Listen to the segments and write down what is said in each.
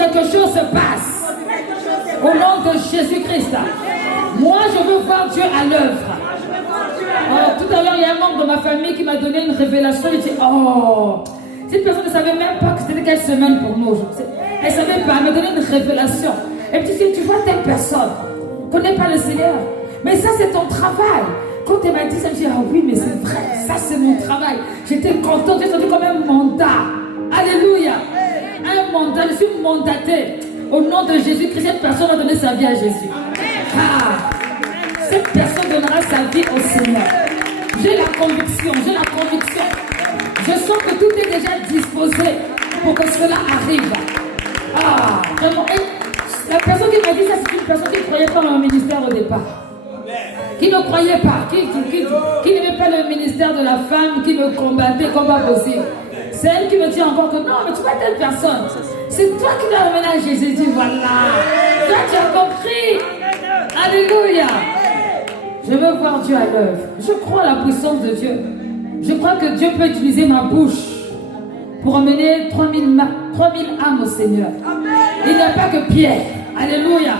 quelque chose se passe. Au nom de Jésus-Christ. Moi, je veux voir Dieu à l'œuvre. Tout à l'heure, il y a un membre de ma famille qui m'a donné une révélation. Il dit, oh, cette personne ne savait même pas que c'était quelle semaine pour nous. Elle ne savait pas, elle m'a donné une révélation. Et puis tu vois telle personne, ne connaît pas le Seigneur. Mais ça, c'est ton travail. Quand elle m'a dit ça, je me dit, ah oui, mais c'est vrai, ça c'est mon travail. J'étais contente, j'ai senti comme un mandat. Alléluia. Un mandat, je suis mandatée. Au nom de Jésus-Christ, cette personne va donner sa vie à Jésus. Ah, cette personne donnera sa vie au Seigneur. J'ai la conviction, j'ai la conviction. Je sens que tout est déjà disposé pour que cela arrive. Ah, vraiment. Et la personne qui m'a dit ça, c'est une personne qui ne croyait pas dans le ministère au départ. Qui ne croyait pas, qui n'aimait pas le ministère de la femme, qui me combattait comme pas possible. C'est elle qui me dit encore que non, mais tu vois telle personne, c'est toi qui l'as ramené à Jésus. Je dis voilà, toi tu as compris. Alléluia. Je veux voir Dieu à l'œuvre. Je crois à la puissance de Dieu. Je crois que Dieu peut utiliser ma bouche pour emmener 3000 âmes au Seigneur. Il n'y a pas que Pierre. Alléluia.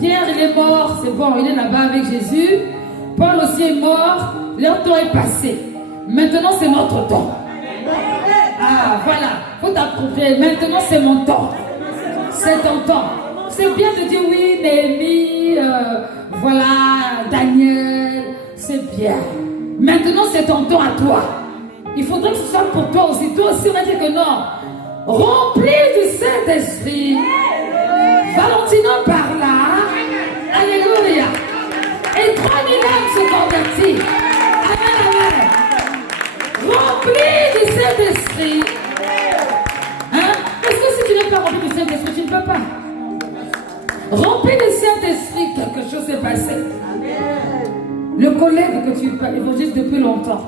Pierre, il est mort, c'est bon, il est là-bas avec Jésus. Paul aussi est mort, leur temps est passé. Maintenant, c'est notre temps. Ah, voilà, il faut t'approprier. Maintenant, c'est mon temps. C'est ton temps. C'est bien de dire oui, Néhémie, voilà, Daniel, c'est bien. Maintenant, c'est ton temps à toi. Il faudrait que ce soit pour toi aussi. Toi aussi, on va dire que non. Rempli du Saint-Esprit. Valentino par là. Alléluia. Et 3000 âmes se convertissent. Amen, amen. Rempli du Saint-Esprit. Hein? Parce que si tu n'es pas rempli du Saint-Esprit, tu ne peux pas. Rempli du Saint-Esprit, quelque chose s'est passé. Le collègue que tu évangélises depuis longtemps.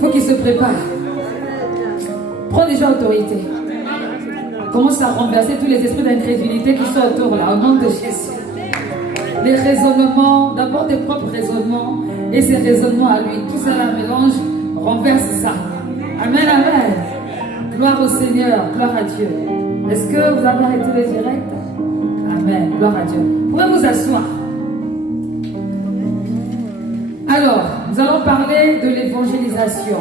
Faut qu'il se prépare. Prends déjà autorité. Commence à renverser tous les esprits d'incrédulité qui sont autour là, au nom de Jésus. Les raisonnements, d'abord tes propres raisonnements et ses raisonnements à lui. Tout ça là mélange, renverse ça. Amen, amen. Gloire au Seigneur, gloire à Dieu. Est-ce que vous avez arrêté le direct? Amen, gloire à Dieu. Vous pouvez vous asseoir. Alors, nous allons parler de l'évangélisation.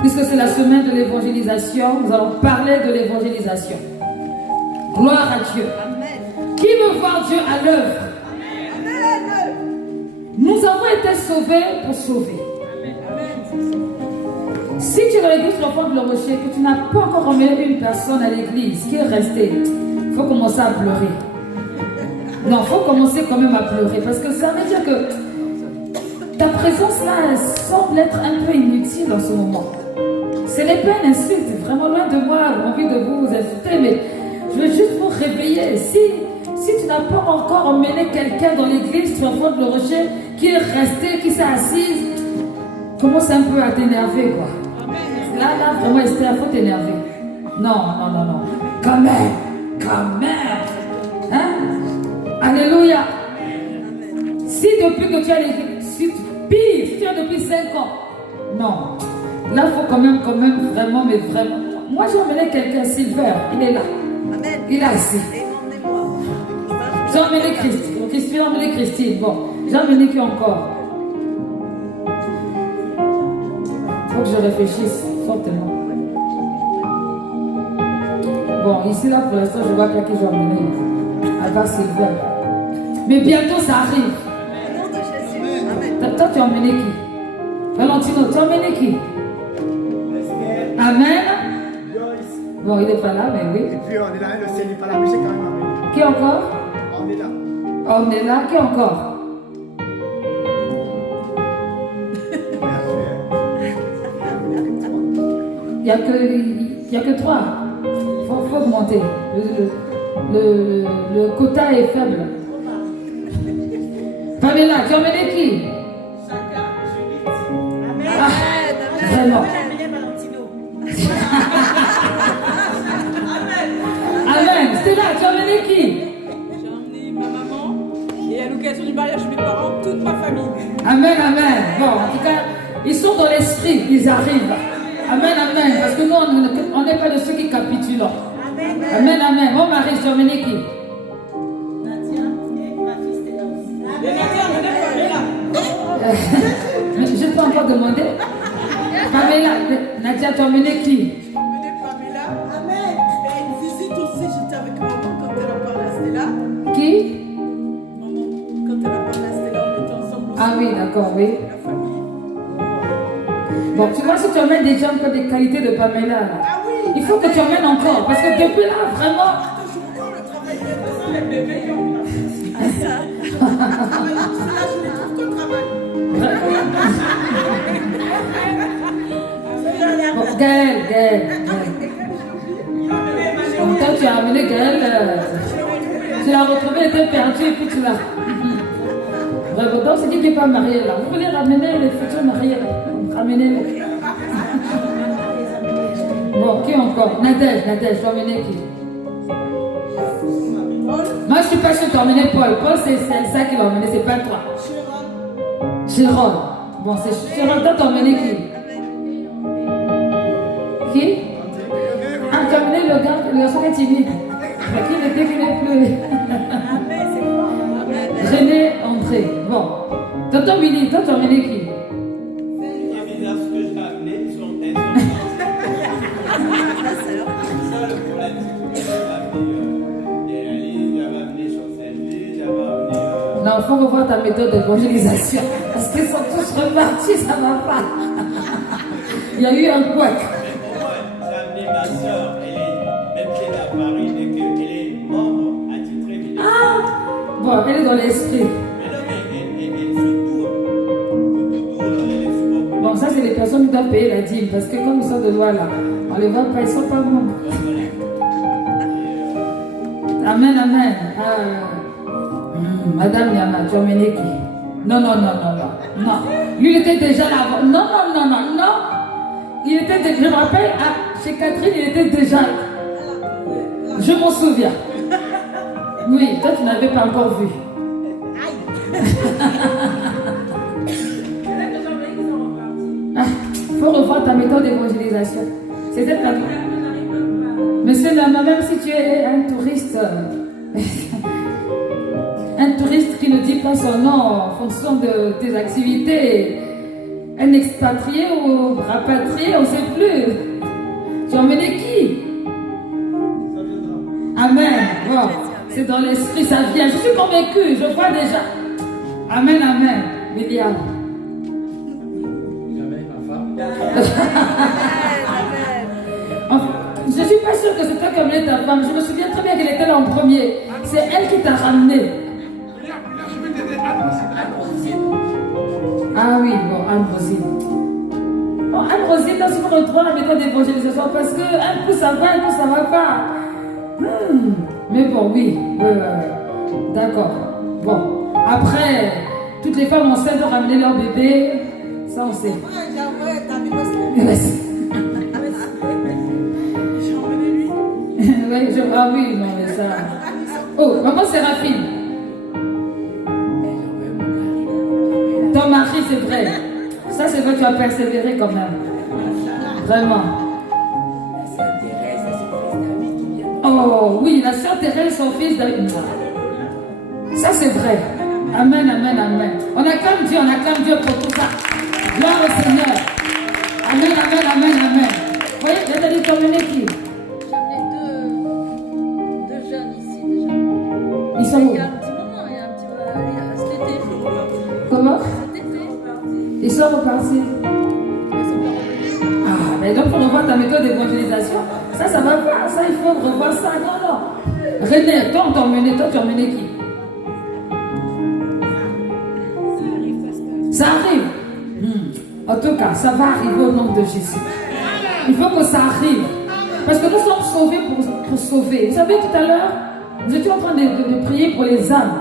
Puisque c'est la semaine de l'évangélisation, nous allons parler de l'évangélisation. Gloire à Dieu. Qui veut voir Dieu à l'œuvre? Nous avons été sauvés pour sauver. Si tu es dans l'église l'enfant de le rocher, que tu n'as pas encore emmené une personne à l'église qui est restée, il faut commencer à pleurer. Non, il faut commencer quand même à pleurer. Parce que ça veut dire que ta présence là, elle semble être un peu inutile en ce moment. Ce n'est pas une insulte, vraiment loin de moi, j'ai envie de vous insulter, mais je veux juste vous réveiller. Si tu n'as pas encore emmené quelqu'un dans l'église, tu vas voir le rocher qui est resté, qui s'est assise, commence un peu à t'énerver, quoi. Là, vraiment, Esther, il faut t'énerver. Non. Quand même. Hein? Alléluia. Si depuis que tu as l'église, si tu as depuis 5 ans, non. Là, il faut quand même, vraiment, mais vraiment. Moi, j'ai emmené quelqu'un, Silver, il est là. Amen. Il est assis. J'ai emmené Christine, emmené Christine. Bon, j'ai emmené qui encore? Il faut que je réfléchisse fortement. Bon, ici, là, pour l'instant, je vois pas qui j'ai emmené. À part Silver. Mais bientôt, ça arrive. Toi, tu as emmené qui? Valentino, tu as emmené qui? Amen. Bon, il n'est pas là, mais oui. Et puis on est là, le ciel n'est pas là, mais c'est quand même amené. Qui encore? On est là. On est là, qui encore? Il n'y a que 3. Il faut augmenter. Le quota est faible. Pamela, tu as emmené qui? Chacun, Judith. Amen. Ah, vraiment. Amen. Stella, tu as emmené qui? J'ai emmené ma maman et à l'occasion du mariage de mes parents, toute ma famille. Amen, amen. Bon, en tout cas, ils sont dans l'esprit, ils arrivent. Amen, amen. Parce que nous, on n'est pas de ceux qui capitulent. Amen, amen. Mon mari, je t'emmène qui? Nadia et ma fille Stella aussi. Et Nadia, venez Pamela. Mais je peux encore demander. Pamela, Nadia, tu as emmené qui? Venez Pamela. Amen. Et une visite aussi, j'étais avec maman quand elle a parlé à Stella. Qui? Maman, quand elle a parlé à Stella, on était ensemble aussi. Ah oui, d'accord, oui. La famille. Bon, tu vois, si tu emmènes des gens qui ont des qualités de Pamela, là, Ah oui. il faut que tu emmènes encore. Parce que depuis là, vraiment. Toujours le travail est les bébés. Là, je les trouve qu'au travail. Bon, Gaël. Donc, toi, tu as amené Gaël. Tu l'as retrouvé, elle était perdue, et puis tu l'as. Bravo, donc c'est qui n'est pas marié là? Vous voulez ramener les futurs mariés? Ramenez-les. Bon, qui encore? Nadège, tu as emmené qui? Moi, je suis pas sûre que tu as emmené Paul. Paul, c'est ça qui l'a emmené, c'est pas toi. Jérôme. Bon, c'est Jérôme. Toi, tu as emmené qui? Ah, tu as emmené le garçon qui est timide. Mais qui n'était qu'il n'est plus. René André. Bon. Tonton Billy, toi, tu as emmené qui? C'est bizarre ce que j'ai amené sur le seul problème, c'est que j'avais amené Chancelier, j'avais amené. Non, il faut revoir ta méthode d'évangélisation. Parce qu'ils sont tous repartis, ça ne va pas. Il y a eu un couac. Mais pour moi, j'ai amené ma soeur, même si elle est à Paris, mais qu'elle est membre attitré militaire. Bon, elle est dans l'esprit. Mais non, mais elle suit tout. Elle est souvent. Bon, ça, c'est les personnes qui doivent payer la dîme. Parce que comme ils sont de loi là, on les voit pas, ils ne sont pas membres. Amen, amen. Madame Yana, tu as emmené qui? Non. Lui, il était déjà là. Non. Il était déjà, je me rappelle, chez Catherine, il était déjà là. Je m'en souviens. Oui, toi, tu n'avais pas encore vu. Il faut revoir ta méthode d'évangélisation. C'est cette méthode. Monsieur Nana, même si tu es un touriste qui ne dit pas son nom en fonction de tes activités, un expatrié ou rapatrié, on ne sait plus. Tu as emmené qui? Amen. Bon, c'est dans l'esprit, ça vient. Je suis convaincue, je vois déjà. Amen. William. Jamais ma femme. Je ne suis pas sûre que c'est toi qui as amené ta femme. Je me souviens très bien qu'elle était là en premier. C'est elle qui t'a ramené. Ah oui, bon, Anne-Rosine. Bon, Anne-Rosine, là, si vous retrouvez la méthode d'évangélisation, parce qu'un coup ça va, un coup ça va pas. Mais bon, oui. D'accord. Bon. Après, toutes les femmes enceintes ont ramené leur bébé. Ça, on sait. Ah oui, non, mais ça. Oh, maman Séraphine. Ton mari, c'est vrai. Ça, c'est vrai que tu as persévéré quand même. Vraiment. Oh, oui, la sœur Thérèse, son fils David. Ça, c'est vrai. Amen. On acclame Dieu pour tout ça. Gloire au Seigneur. Amen. Vous voyez, je t'ai dit, t'emmener qui? Ils sont où? Il y a un petit moment, il y a un petit cet été. Comment? Cet été. Ils sont repartis. Ah, mais donc, pour revoir ta méthode d'évangélisation, ça va pas. Ça, il faut revoir ça. Non. René, toi, tu as emmené qui? Ça arrive. En tout cas, ça va arriver au nom de Jésus. Il faut que ça arrive. Parce que nous sommes sauvés pour sauver. Vous savez, tout à l'heure, nous étions en train de prier pour les âmes.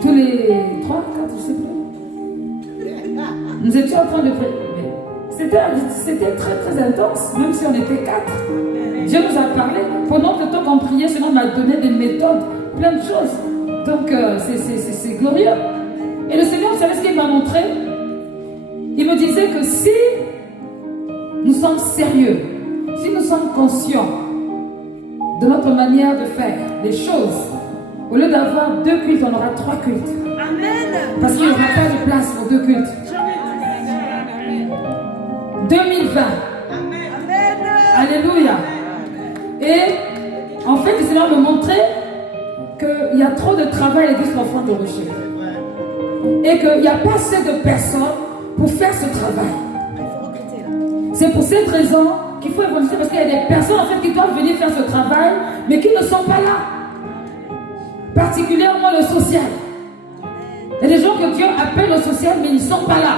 Tous les 3, 4, je ne sais plus. Nous étions en train de prier. C'était très, très intense, même si on était 4. Dieu nous a parlé. Pendant le temps qu'on priait, Seigneur m'a donné des méthodes, plein de choses. Donc, c'est glorieux. Et le Seigneur, vous savez ce qu'il m'a montré? Il me disait que si nous sommes sérieux, si nous sommes conscients de notre manière de faire les choses, au lieu d'avoir 2 cultes, on aura 3 cultes. Amen. Parce qu'il n'y aura pas de place pour 2 cultes. 2020. Alléluia. Et en fait, le Seigneur me montrait qu'il y a trop de travail à l'église l'enfant de Rocher. Et qu'il n'y a pas assez de personnes pour faire ce travail. C'est pour cette raison qu'il faut évoluer, parce qu'il y a des personnes en fait qui doivent venir faire ce travail, mais qui ne sont pas là. Particulièrement le social. Il y a des gens que Dieu appelle au social, mais ils ne sont pas là.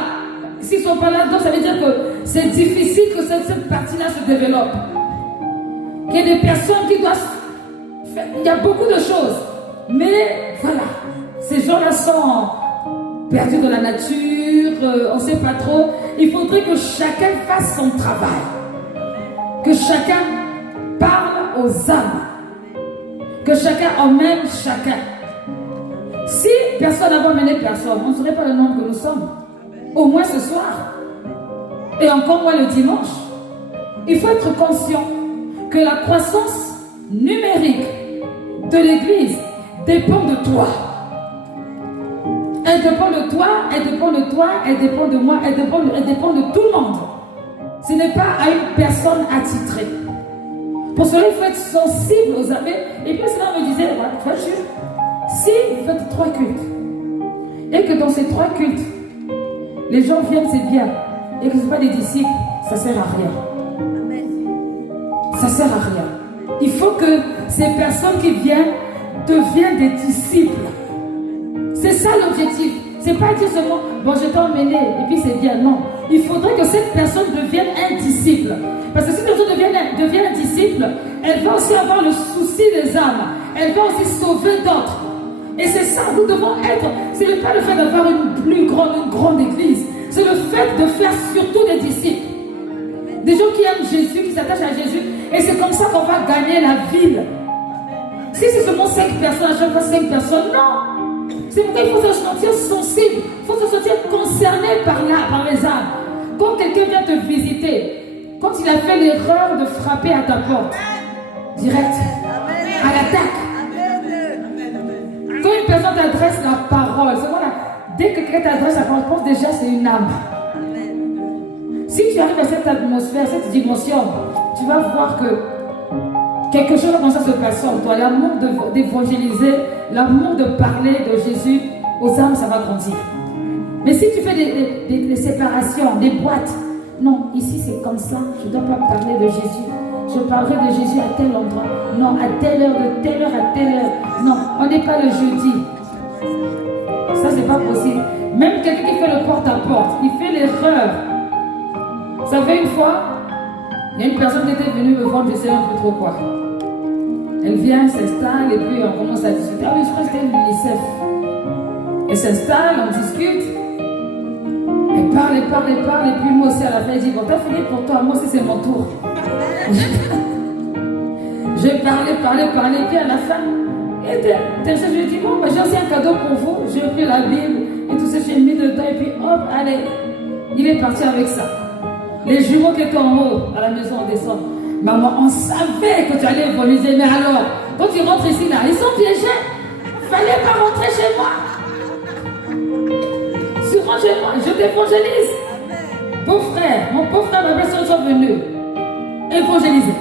S'ils ne sont pas là, donc ça veut dire que c'est difficile que cette partie-là se développe. Il y a des personnes qui doivent faire. Il y a beaucoup de choses. Mais voilà, ces gens-là sont perdus dans la nature, on ne sait pas trop. Il faudrait que chacun fasse son travail. Que chacun parle aux âmes. Que chacun emmène chacun. Si personne n'avait emmené personne, on ne serait pas le nombre que nous sommes. Au moins ce soir. Et encore moins le dimanche. Il faut être conscient que la croissance numérique de l'Église dépend de toi. Elle dépend de toi, elle dépend de toi, elle dépend de moi, elle dépend de tout le monde. Ce n'est pas à une personne attitrée. Pour cela, il faut être sensible aux âmes. Et puis, cela me disait, si vous faites 3 cultes, et que dans ces 3 cultes, les gens viennent, c'est bien, et que ce ne sont pas des disciples, ça ne sert à rien. Ça ne sert à rien. Il faut que ces personnes qui viennent deviennent des disciples. C'est ça l'objectif. C'est pas dire seulement, bon, je t'ai emmené, et puis c'est bien. Non. Il faudrait que cette personne devienne un disciple. Parce que si cette personne devient un disciple, elle va aussi avoir le souci des âmes. Elle va aussi sauver d'autres. Et c'est ça, nous devons être. Ce n'est pas le fait d'avoir une grande église. C'est le fait de faire surtout des disciples. Des gens qui aiment Jésus, qui s'attachent à Jésus. Et c'est comme ça qu'on va gagner la ville. Si c'est seulement 5 personnes, à chaque fois 5 personnes, non. C'est pourquoi il faut se sentir sensible. Il faut se sentir concerné par les âmes. Quand quelqu'un vient te visiter, quand il a fait l'erreur de frapper à ta porte, direct, à l'attaque. Quand une personne t'adresse la parole, c'est voilà, dès que quelqu'un t'adresse la parole, pense déjà c'est une âme. Si tu arrives à cette atmosphère, cette dimension, tu vas voir que quelque chose comme ça se passe en toi. L'amour d'évangéliser, l'amour de parler de Jésus aux âmes, ça va grandir. Mais si tu fais des séparations, des boîtes, non, ici c'est comme ça, je ne dois pas parler de Jésus. Je parlerai de Jésus à tel endroit. Non, à telle heure, de telle heure à telle heure. Non, on n'est pas le jeudi. Ça, c'est pas possible. Même quelqu'un qui fait le porte-à-porte, il fait l'erreur. Vous savez, une fois, il y a une personne qui était venue me vendre, je sais un peu trop quoi. Elle vient, s'installe, et puis on commence à discuter. Ah oui, je crois que c'était l'UNICEF. Elle s'installe, on discute. Elle parle, et puis moi aussi à la fin, elle dit, bon, t'as fini pour toi, moi aussi c'est mon tour. Je parlais, puis à la fin, je lui ai dit, bon, j'ai aussi un cadeau pour vous. J'ai pris la Bible et tout ça, j'ai mis dedans, et puis hop, allez, il est parti avec ça. Les jumeaux qui étaient en haut, à la maison, on descend. Maman, on savait que tu allais évoluer, mais alors, quand tu rentres ici, là, ils sont piégés. Fallait pas rentrer chez moi. Tu rentres chez moi, je t'évangélise. Mon pauvre frère, ma belle-sœur sont venus évangéliser.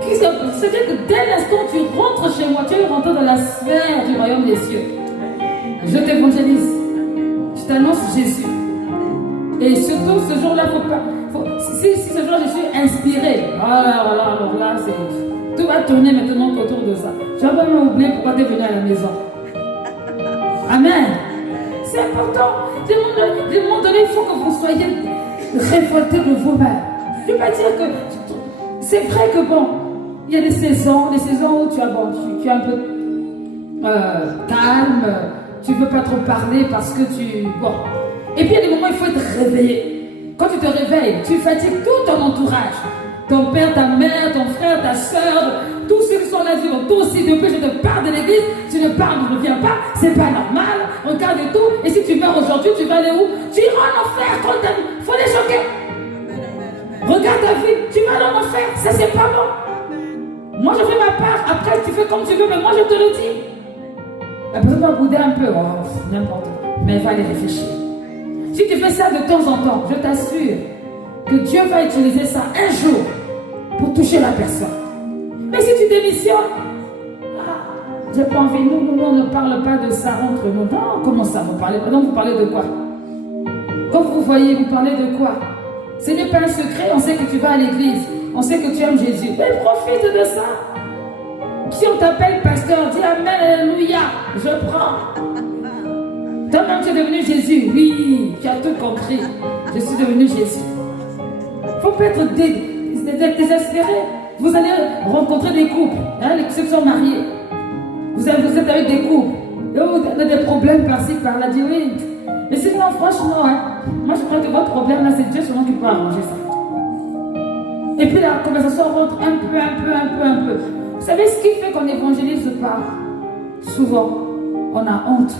C'est-à-dire que dès l'instant où tu rentres chez moi, tu es rentré dans la sphère du royaume des cieux. Je t'évangélise. Je t'annonce Jésus. Et surtout, ce jour-là, si ce jour-là, je suis inspiré, alors là, tout va tourner maintenant autour de ça. Tu vas pas m'oublier pourquoi tu es venu à la maison. Amen. C'est important. À un moment donné, il faut que vous soyez révoltés de vous-même. Je ne veux pas dire que... C'est vrai que bon, il y a des saisons où tu es un peu calme, tu ne veux pas trop parler parce que tu... Bon. Et puis il y a des moments où il faut être réveillé. Quand tu te réveilles, tu fatigues tout ton entourage. Ton père, ta mère, ton frère, ta soeur, tous ceux qui sont là, disent, toi aussi, depuis je te parle de l'église, tu ne parles, ne reviens pas, c'est pas normal, regarde et tout. Et si tu meurs aujourd'hui, tu vas aller où? Tu iras en enfer, il faut les choquer. Regarde ta vie, tu vas aller en enfer. Ça, c'est pas bon. Moi, je fais ma part. Après, tu fais comme tu veux, mais moi, je te le dis. La personne va bouder un peu. Oh, n'importe quoi. Mais elle va aller réfléchir. Si tu fais ça de temps en temps, je t'assure que Dieu va utiliser ça un jour pour toucher la personne. Mais si tu démissionnes, j'ai pas envie, nous, on ne parle pas de ça entre nous. Non, comment ça, vous parlez? Non, vous parlez de quoi? Quand vous voyez, vous parlez de quoi? Ce n'est pas un secret, on sait que tu vas à l'église, on sait que tu aimes Jésus. Mais profite de ça. Si on t'appelle pasteur, dis Amen, Alléluia, je prends. Toi-même, tu es devenu Jésus. Oui, tu as tout compris. Je suis devenu Jésus. Il ne faut pas être désespéré. Vous allez rencontrer des couples, hein, ceux qui sont mariés. Vous êtes avec des couples. Et vous avez des problèmes par-ci, par-là. Dis oui. Mais sinon, franchement, hein, moi je crois que votre problème là, c'est Dieu seulement qui peut arranger ça. Et puis la conversation rentre un peu. Vous savez ce qui fait qu'on évangélise pas? Souvent, on a honte.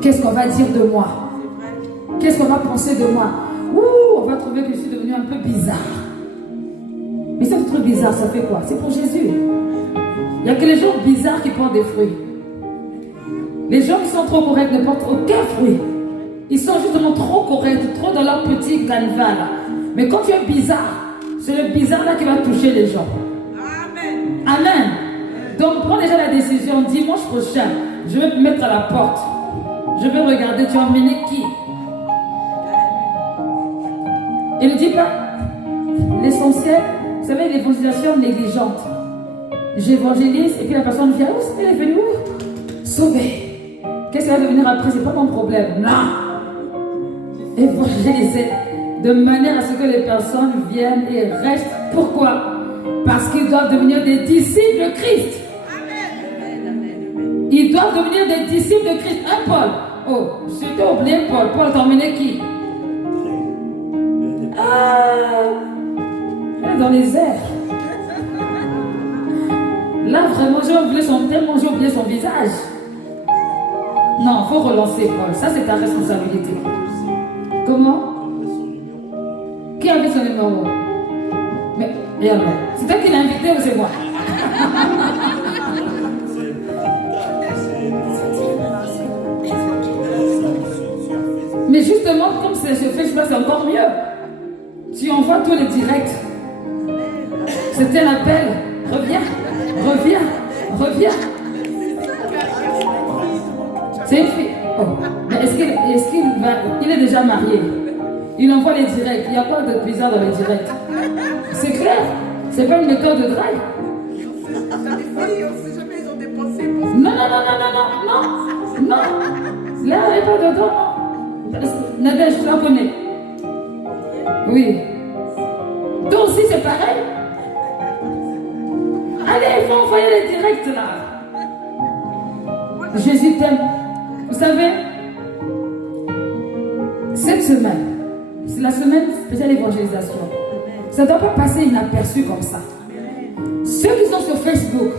Qu'est-ce qu'on va dire de moi? Qu'est-ce qu'on va penser de moi? Ouh, on va trouver que je suis devenue un peu bizarre. Mais ce truc bizarre, ça fait quoi? C'est pour Jésus. Il n'y a que les gens bizarres qui portent des fruits. Les gens qui sont trop corrects ne portent aucun fruit. Ils sont justement trop corrects, trop dans leur petit canevas là. Mais quand tu es bizarre, c'est le bizarre là qui va toucher les gens. Amen. Amen. Donc prends déjà la décision. Dimanche prochain, je vais me mettre à la porte. Je vais regarder, tu as emmené qui? Et ne dis pas l'essentiel, vous savez, l'évangélisation négligente. J'évangélise et puis la personne vient, où elle est venue où? Sauvée. Qu'est-ce qu'elle va devenir après? C'est pas mon problème. Non. Évangéliser de manière à ce que les personnes viennent et restent. Pourquoi? Parce qu'ils doivent devenir des disciples de Christ. Ils doivent devenir des disciples de Christ. Hein, Paul? Oh, je t'ai oublié, Paul. Paul t'a emmené qui? Elle est dans les airs. Là, vraiment, j'ai oublié son visage. Non, il faut relancer, Paul. Ça, c'est ta responsabilité. Comment? Qui avait son numéro? Mais, et alors? C'est toi qui l'as invité ou c'est moi? Mais justement, comme c'est sur Facebook, c'est encore mieux. Tu envoies tous les directs. C'était l'appel. Reviens. C'est une fille. Oh. Mais il est déjà marié? Il envoie les directs. Il n'y a pas de bizarre dans les directs. C'est clair. C'est pas une méthode de drague. Non. Là, elle n'est pas dedans. Nadège, je la connais. Oui. Toi aussi, c'est pareil. Allez, il faut envoyer les directs là. Jésus t'aime. Vous savez, cette semaine, c'est la semaine spéciale évangélisation. Ça ne doit pas passer inaperçu comme ça. Ceux qui sont sur Facebook,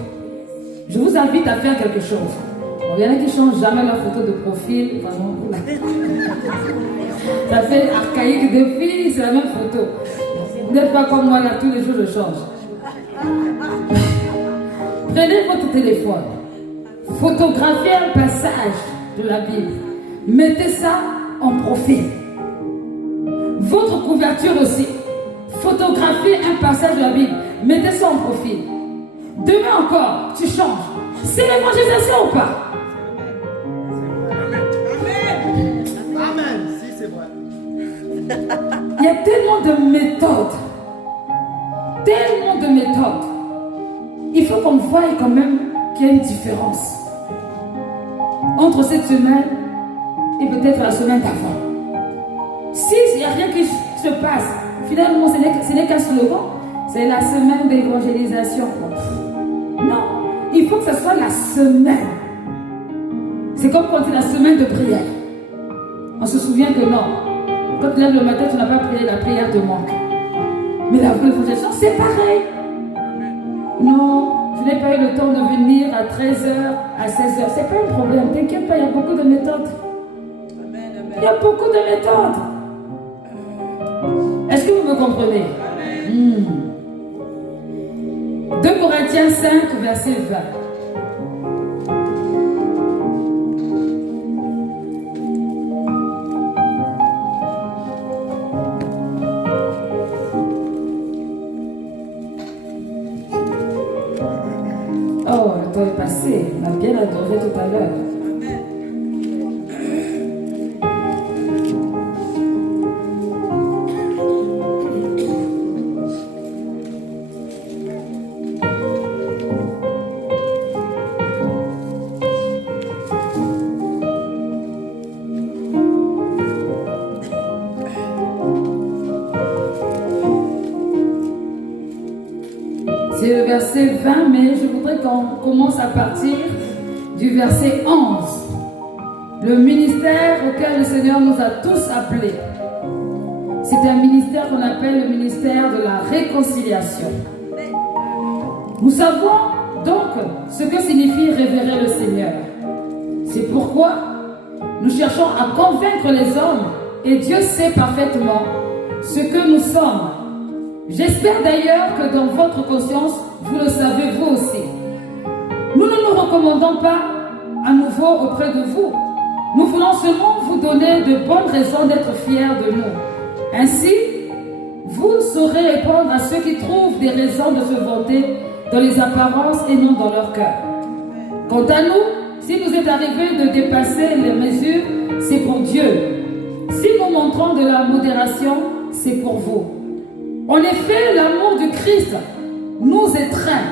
je vous invite à faire quelque chose. Bon, il y en a qui ne changent jamais leur photo de profil. Vraiment, ça fait archaïque depuis, c'est la même photo. Vous n'êtes pas comme moi là, tous les jours je change. Prenez votre téléphone, photographiez un passage de la Bible, mettez ça en profil. Votre couverture aussi, photographiez un passage de la Bible, mettez ça en profil. Demain encore, tu changes. C'est l'évangélisation ou pas? Amen. Si, c'est vrai. Il y a tellement de méthodes. Il faut qu'on voie quand même qu'il y a une différence entre cette semaine et peut-être la semaine d'avant. Si il n'y a rien qui se passe, finalement ce n'est qu'un slogan, c'est la semaine d'évangélisation. Non, il faut que ce soit la semaine. C'est comme quand c'est la semaine de prière. On se souvient que non, quand tu lèves le matin, tu n'as pas prié, la prière te manque. Mais la évangélisation, c'est pareil. Non, je n'ai pas eu le temps de venir à 13h, à 16h. C'est pas un problème, t'inquiète pas, il y a beaucoup de méthodes. Il y a beaucoup de méthodes. Est-ce que vous me comprenez? 2 Corinthiens 5, verset 20. Oh, le temps est passé. On a bien adoré tout à l'heure. C'est le verset 20, mais je voudrais qu'on commence à partir du verset 11. Le ministère auquel le Seigneur nous a tous appelés. C'est un ministère qu'on appelle le ministère de la réconciliation. Nous savons donc ce que signifie révérer le Seigneur. C'est pourquoi nous cherchons à convaincre les hommes, et Dieu sait parfaitement ce que nous sommes. J'espère d'ailleurs que dans votre conscience, vous le savez vous aussi. Nous ne nous recommandons pas à nouveau auprès de vous. Nous voulons seulement vous donner de bonnes raisons d'être fiers de nous. Ainsi, vous saurez répondre à ceux qui trouvent des raisons de se vanter dans les apparences et non dans leur cœur. Quant à nous, si nous est arrivé de dépasser les mesures, c'est pour Dieu. Si nous montrons de la modération, c'est pour vous. En effet, l'amour du Christ nous étreint,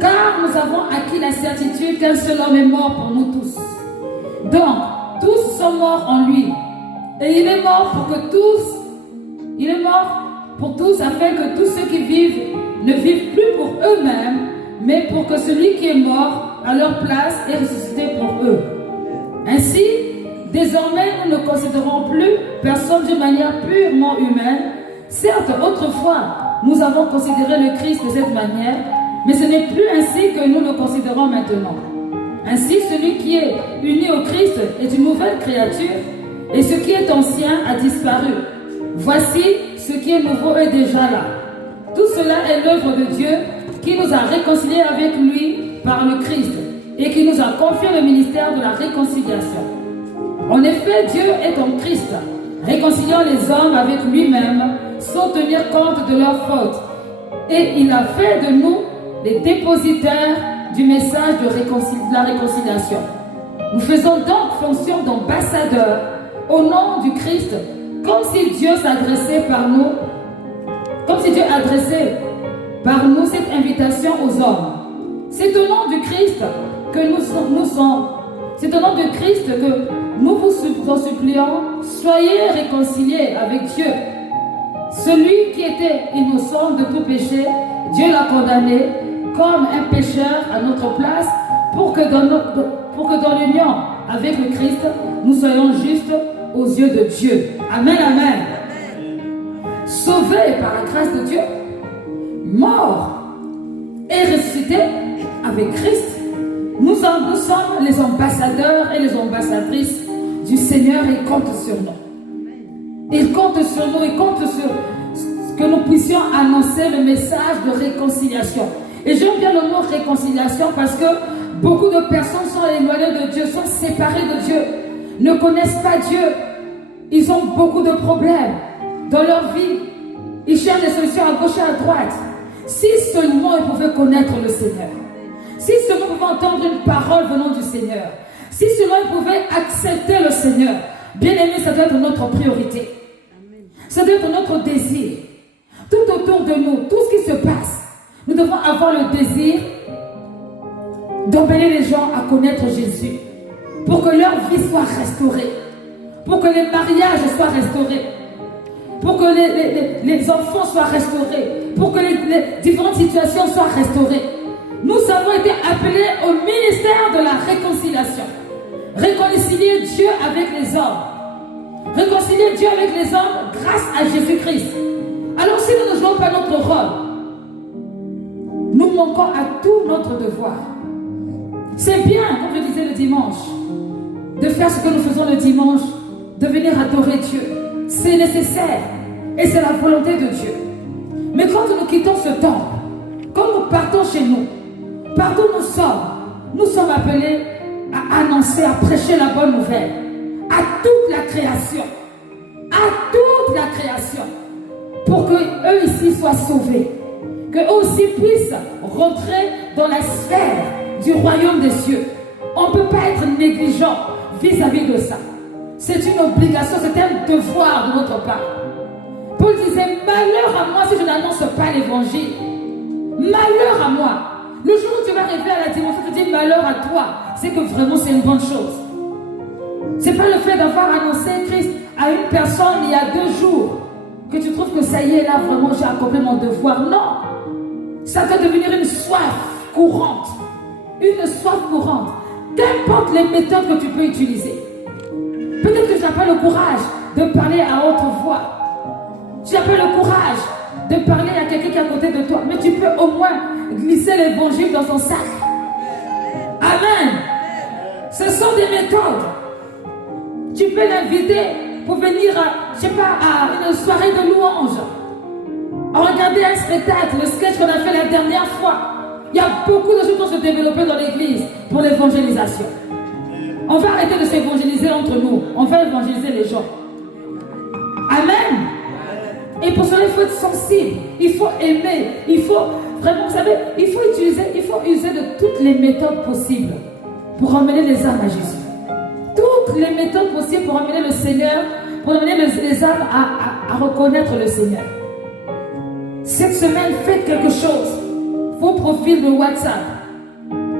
car nous avons acquis la certitude qu'un seul homme est mort pour nous tous. Donc, tous sont morts en lui. Et il est mort pour tous, afin que tous ceux qui vivent ne vivent plus pour eux-mêmes, mais pour que celui qui est mort à leur place est ressuscité pour eux. Ainsi, désormais, nous ne considérons plus personne d'une manière purement humaine. Certes, autrefois, nous avons considéré le Christ de cette manière, mais ce n'est plus ainsi que nous le considérons maintenant. Ainsi, celui qui est uni au Christ est une nouvelle créature, et ce qui est ancien a disparu. Voici, ce qui est nouveau est déjà là. Tout cela est l'œuvre de Dieu qui nous a réconciliés avec lui par le Christ et qui nous a confié le ministère de la réconciliation. En effet, Dieu est en Christ, réconciliant les hommes avec lui-même sans tenir compte de leurs fautes. Et il a fait de nous les dépositaires du message de la réconciliation. Nous faisons donc fonction d'ambassadeurs au nom du Christ, comme si Dieu s'adressait par nous, comme si Dieu adressait par nous cette invitation aux hommes. C'est au nom du Christ que c'est au nom du Christ que nous vous en supplions, soyez réconciliés avec Dieu. Celui qui était innocent de tout péché, Dieu l'a condamné comme un pécheur à notre place pour que dans l'union avec le Christ, nous soyons justes aux yeux de Dieu. Amen, amen. Sauvés par la grâce de Dieu, morts et ressuscités avec Christ, nous sommes les ambassadeurs et les ambassadrices du Seigneur et il compte sur nous. Il compte sur nous, il compte sur que nous puissions annoncer le message de réconciliation. Et j'aime bien le mot réconciliation parce que beaucoup de personnes sont éloignées de Dieu, sont séparées de Dieu, ne connaissent pas Dieu. Ils ont beaucoup de problèmes dans leur vie. Ils cherchent des solutions à gauche et à droite. Si seulement ils pouvaient connaître le Seigneur, si seulement ils pouvaient entendre une parole venant du Seigneur, si seulement ils pouvaient accepter le Seigneur, bien aimé, ça doit être notre priorité. Ça doit être notre désir. Tout autour de nous, tout ce qui se passe, nous devons avoir le désir d'emmener les gens à connaître Jésus, pour que leur vie soit restaurée, pour que les mariages soient restaurés, pour que les enfants soient restaurés, pour que les différentes situations soient restaurées. Nous avons été appelés au ministère de la réconciliation. Réconcilier Dieu avec les hommes. Réconcilier Dieu avec les hommes grâce à Jésus-Christ. Alors si nous ne jouons pas notre rôle, nous manquons à tout notre devoir. C'est bien, comme je disais le dimanche, de faire ce que nous faisons le dimanche, de venir adorer Dieu. C'est nécessaire. Et c'est la volonté de Dieu. Mais quand nous quittons ce temple, quand nous partons chez nous, partout nous sommes appelés à annoncer, à prêcher la bonne nouvelle à toute la création. À toute la création. Pour qu'eux ici soient sauvés. Qu'eux aussi puissent rentrer dans la sphère du royaume des cieux. On ne peut pas être négligent vis-à-vis de ça. C'est une obligation, c'est un devoir de notre part. Paul disait, malheur à moi si je n'annonce pas l'évangile. Malheur à moi. Le jour où tu vas arriver à la dimension, tu dis malheur à toi. C'est que vraiment c'est une bonne chose. C'est pas le fait d'avoir annoncé Christ à une personne il y a 2 jours que tu trouves que ça y est, là vraiment j'ai accompli mon devoir. Non. Ça doit devenir une soif courante. Une soif courante. Qu'importe les méthodes que tu peux utiliser. Peut-être que tu n'as pas le courage de parler à haute voix. Tu n'as pas le courage de parler à quelqu'un qui est à côté de toi. Mais tu peux au moins glisser l'évangile dans son sac. Amen. Ce sont des méthodes. Tu peux l'inviter pour venir, je sais pas, à une soirée de louange. À regarder un spectacle, le sketch qu'on a fait la dernière fois. Il y a beaucoup de choses qui vont se développer dans l'église pour l'évangélisation. On va arrêter de s'évangéliser entre nous. On va évangéliser les gens. Amen. Et pour cela, il faut être sensible. Il faut aimer. Il faut vraiment, vous savez, il faut user de toutes les méthodes possibles pour emmener les âmes à Jésus. Toutes les méthodes possibles pour emmener le Seigneur, pour emmener les âmes à reconnaître le Seigneur. Cette semaine, faites quelque chose. Vos profils de WhatsApp,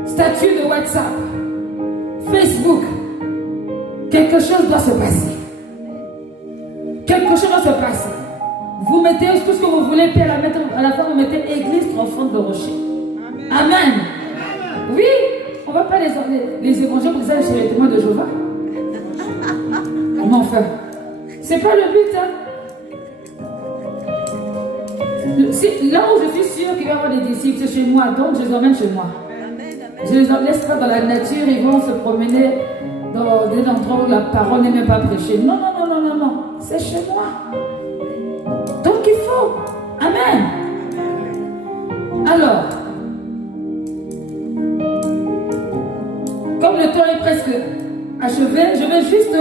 statut de WhatsApp, Facebook, quelque chose doit se passer. Quelque chose doit se passer. Vous mettez tout ce que vous voulez, puis à la fin, vous mettez Église profonde de rocher. Amen. Oui, on ne va pas les évangiles pour que ça chez les témoins de Jéhovah. Mais enfin, c'est pas le but, hein. Là où je suis sûre qu'il va y avoir des disciples, c'est chez moi, donc je les emmène chez moi. Je ne les laisse pas dans la nature, ils vont se promener dans des endroits où la parole n'est même pas prêchée. Non, non, non, non, non, non, c'est chez moi. Donc il faut. Amen. Alors, comme le temps est presque achevé, je vais juste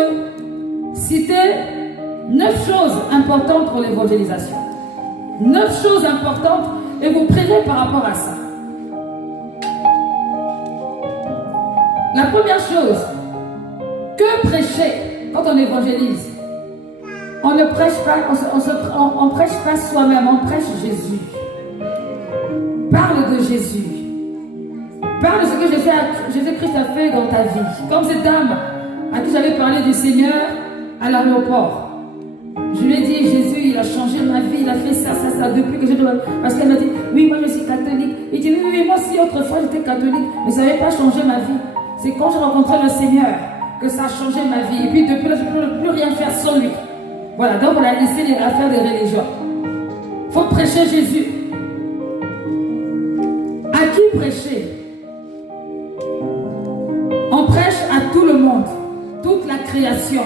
citer 9 choses importantes pour l'évangélisation. 9 choses importantes et vous prierez par rapport à ça. La première chose, que prêcher quand on évangélise? On ne prêche pas, on prêche pas soi-même, on prêche Jésus. Parle de Jésus. Parle de ce que Jésus-Christ a fait dans ta vie. Comme cette dame à qui j'avais parlé du Seigneur à l'aéroport. Je lui ai dit, Jésus, il a changé ma vie, il a fait ça, ça, ça, depuis que je dois... Parce qu'elle m'a dit, oui, moi je suis catholique. Il dit, oui, moi aussi, autrefois j'étais catholique, mais ça n'avait pas changé ma vie. C'est quand j'ai rencontré le Seigneur que ça a changé ma vie. Et puis depuis là, je ne peux plus rien faire sans lui. Voilà, donc on a laissé les affaires des religions. Il faut prêcher Jésus. À qui prêcher? On prêche à tout le monde, toute la création.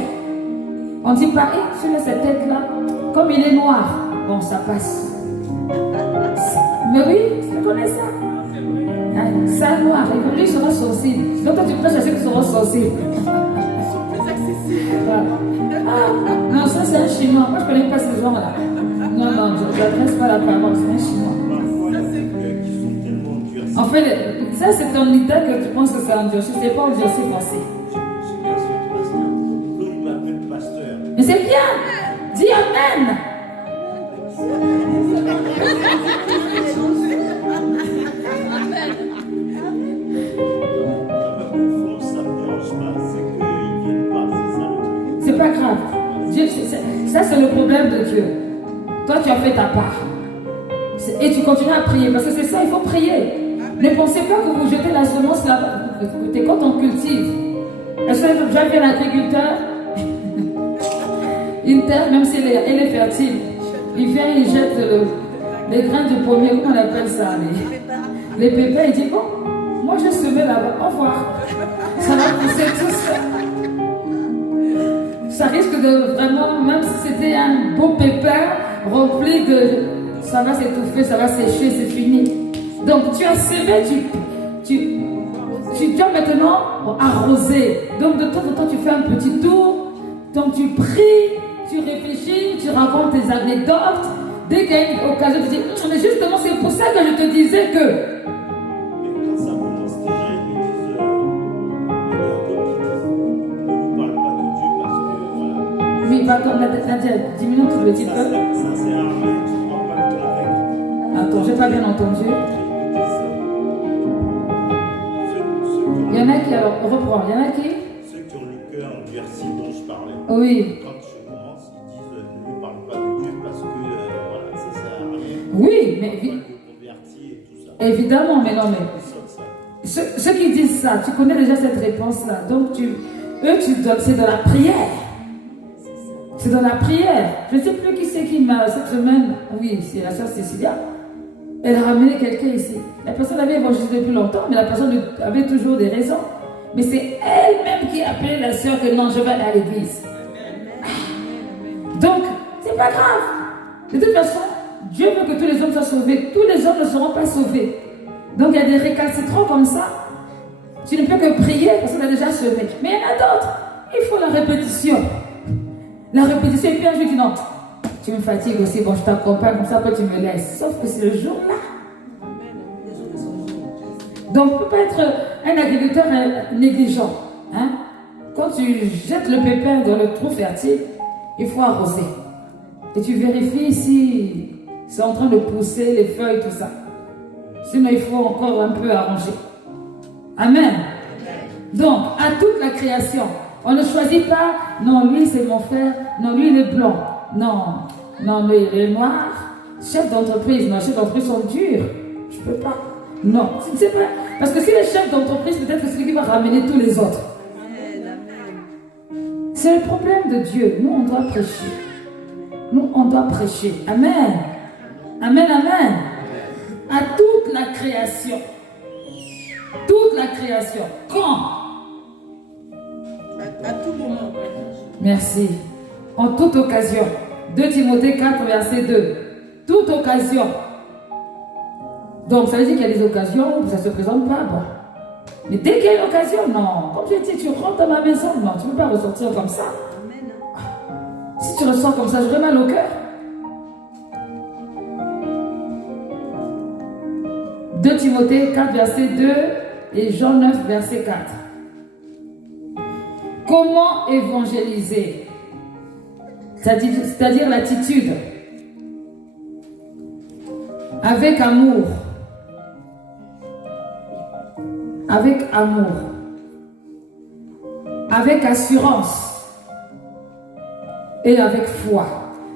On dit pas, celui-là, cette tête-là, comme il est noir, bon, ça passe. Mais oui, tu connais ça. Ça noir, et lui sera sensible. Donc toi, tu prêches à ceux qui seront sensibles. Ils sont plus accessibles. Ah, non, ça c'est un chinois. Moi, je ne connais pas ces gens-là. Non, non, je n'adresse pas la parole, c'est un chinois. En fait, ça c'est ton idée que tu penses que c'est endurci. C'est pas endurci forcé. Mais c'est bien. Dis Amen. C'est pas grave. Dieu, ça c'est le problème de Dieu. Toi tu as fait ta part. Et tu continues à prier. Parce que c'est ça, il faut prier. Ne pensez pas que vous jetez la semence là-bas. Écoutez, quand on cultive, est-ce que vous avez vu un agriculteur? Une terre, même si elle est fertile, il vient, il jette les grains de pommier, comment on appelle ça, les pépins, il dit, bon, moi je semé là-bas, au revoir. Ça va pousser tout ça. ça risque de vraiment, même si c'était un beau pépin rempli de... Ça va s'étouffer, ça va sécher, c'est fini. Donc tu as semé, tu dois maintenant arroser. Donc de temps en temps, tu fais un petit tour. Donc tu pries, tu réfléchis, tu racontes tes anecdotes. Dès qu'il y a une occasion, tu dis, mais justement, c'est pour ça que je te disais que... Mais quand ça commence déjà, ils me disent, il y a d'autres qui disent, ne parle pas de Dieu parce que voilà. Oui, pardon, Nadia, diminue tout le petit peu. Ça sert à rien, tu ne prends pas le temps avec. Attends, j'ai pas bien entendu. Il y en a qui, alors, reprends, il y en a qui? Ceux qui ont le cœur endurci dont je parlais. Oui. Quand je commence, ils disent, ne lui parle pas de Dieu parce que voilà, ça sert à rien. Oui, mais Converti et tout ça. évidemment, mais non, mais... Ils sont ça. Ceux qui disent ça, tu connais déjà cette réponse-là. Donc, c'est dans la prière. C'est dans la prière. Je ne sais plus qui c'est qui m'a, cette semaine, oui, c'est la sœur Cécilia. Elle a ramené quelqu'un ici. La personne avait évangélisé depuis longtemps, mais la personne avait toujours des raisons. Mais c'est elle-même qui a appelé la sœur que non, je vais aller à l'église. Donc, c'est pas grave. De toute façon, Dieu veut que tous les hommes soient sauvés. Tous les hommes ne seront pas sauvés. Donc, il y a des récalcitrants comme ça. Tu ne peux que prier parce qu'on a déjà semé. Mais il y en a d'autres. Il faut la répétition. La répétition. Et puis un jour, tu dis non, tu me fatigues aussi. Bon, je t'accompagne comme ça, après tu me laisses. Sauf que c'est le jour-là. Donc, tu ne peux pas être un agriculteur négligent. Hein? Quand tu jettes le pépin dans le trou fertile, il faut arroser. Et tu vérifies si c'est en train de pousser les feuilles, tout ça. Sinon, il faut encore un peu arranger. Amen. Donc, à toute la création, on ne choisit pas, non, lui c'est mon frère, non, lui il est blanc, non, lui il est noir. Chef d'entreprise, non, chef d'entreprise sont durs. Je ne peux pas. Non, c'est pas. Parce que si le chef d'entreprise, peut-être que c'est lui qui va ramener tous les autres. C'est le problème de Dieu. Nous, on doit prêcher. Nous, on doit prêcher. Amen. Amen, amen. À toute la création. Toute la création. Quand? À tout moment. Merci. En toute occasion. 2 Timothée 4, verset 2. Toute occasion. Donc, ça veut dire qu'il y a des occasions où ça ne se présente pas. Bon. Mais dès qu'il y a une occasion, non. Comme je dis, tu rentres dans ma maison, non, tu ne peux pas ressortir comme ça. Si tu ressors comme ça, j'aurais mal au cœur. 2 Timothée 4, verset 2 et Jean 9, verset 4. Comment évangéliser? C'est-à-dire l'attitude. Avec amour. Avec amour. Avec assurance. Et avec foi.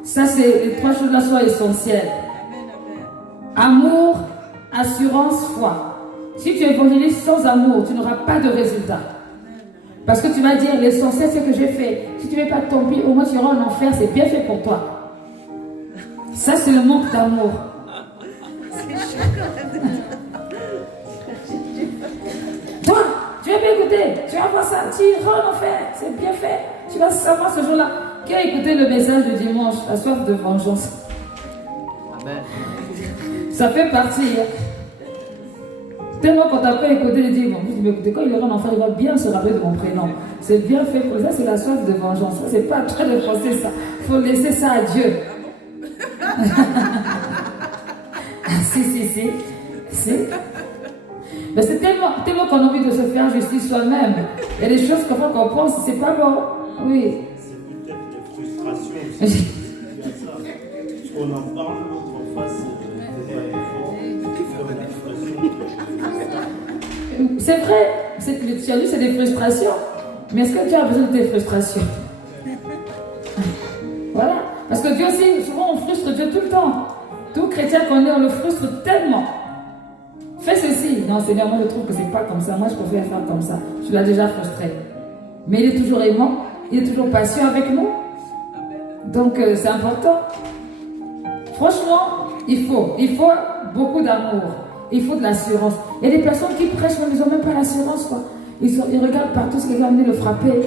Ça, c'est les 3 choses-là sont essentielles. Amour, assurance, foi. Si tu évangélises sans amour, tu n'auras pas de résultat. Parce que tu vas dire, l'essentiel c'est que j'ai fait. Si tu ne fais pas tant pis, au moins tu iras en enfer, c'est bien fait pour toi. Ça, c'est le manque d'amour. Toi, tu vas bien écouter, tu vas voir ça, tu iras en enfer, c'est bien fait. Tu vas savoir ce jour-là. Qui a écouté le message de dimanche, la soif de vengeance? Amen. Ça fait partie. Tellement quand tu n'as pas écouté, il dit, bon, écoutez, quand il ira en enfer, il va bien se rappeler de mon prénom. C'est bien fait pour ça, c'est la soif de vengeance. Ça, c'est pas à toi de penser ça. Il faut laisser ça à Dieu. Si. Mais c'est tellement qu'on a envie de se faire justice soi-même. Il y a des choses qu'on pense, c'est pas bon. Oui. C'est peut-être des frustrations aussi. Parce qu'on en parle, l'autre face, c'est vrai, tu as dit c'est des frustrations. Mais est-ce que Dieu a besoin de tes frustrations? Voilà. Parce que Dieu aussi, souvent on frustre Dieu tout le temps. Tout chrétien qu'on est, on le frustre tellement. Fais ceci. Non, Seigneur, moi je trouve que c'est pas comme ça. Moi je préfère faire comme ça. Tu l'as déjà frustré. Mais il est toujours aimant. Il est toujours patient avec nous. Donc c'est important. Franchement, il faut beaucoup d'amour. Il faut de l'assurance. Il y a des personnes qui prêchent, mais ils n'ont même pas l'assurance, quoi. Ils regardent partout ce qu'ils ont amené le frapper.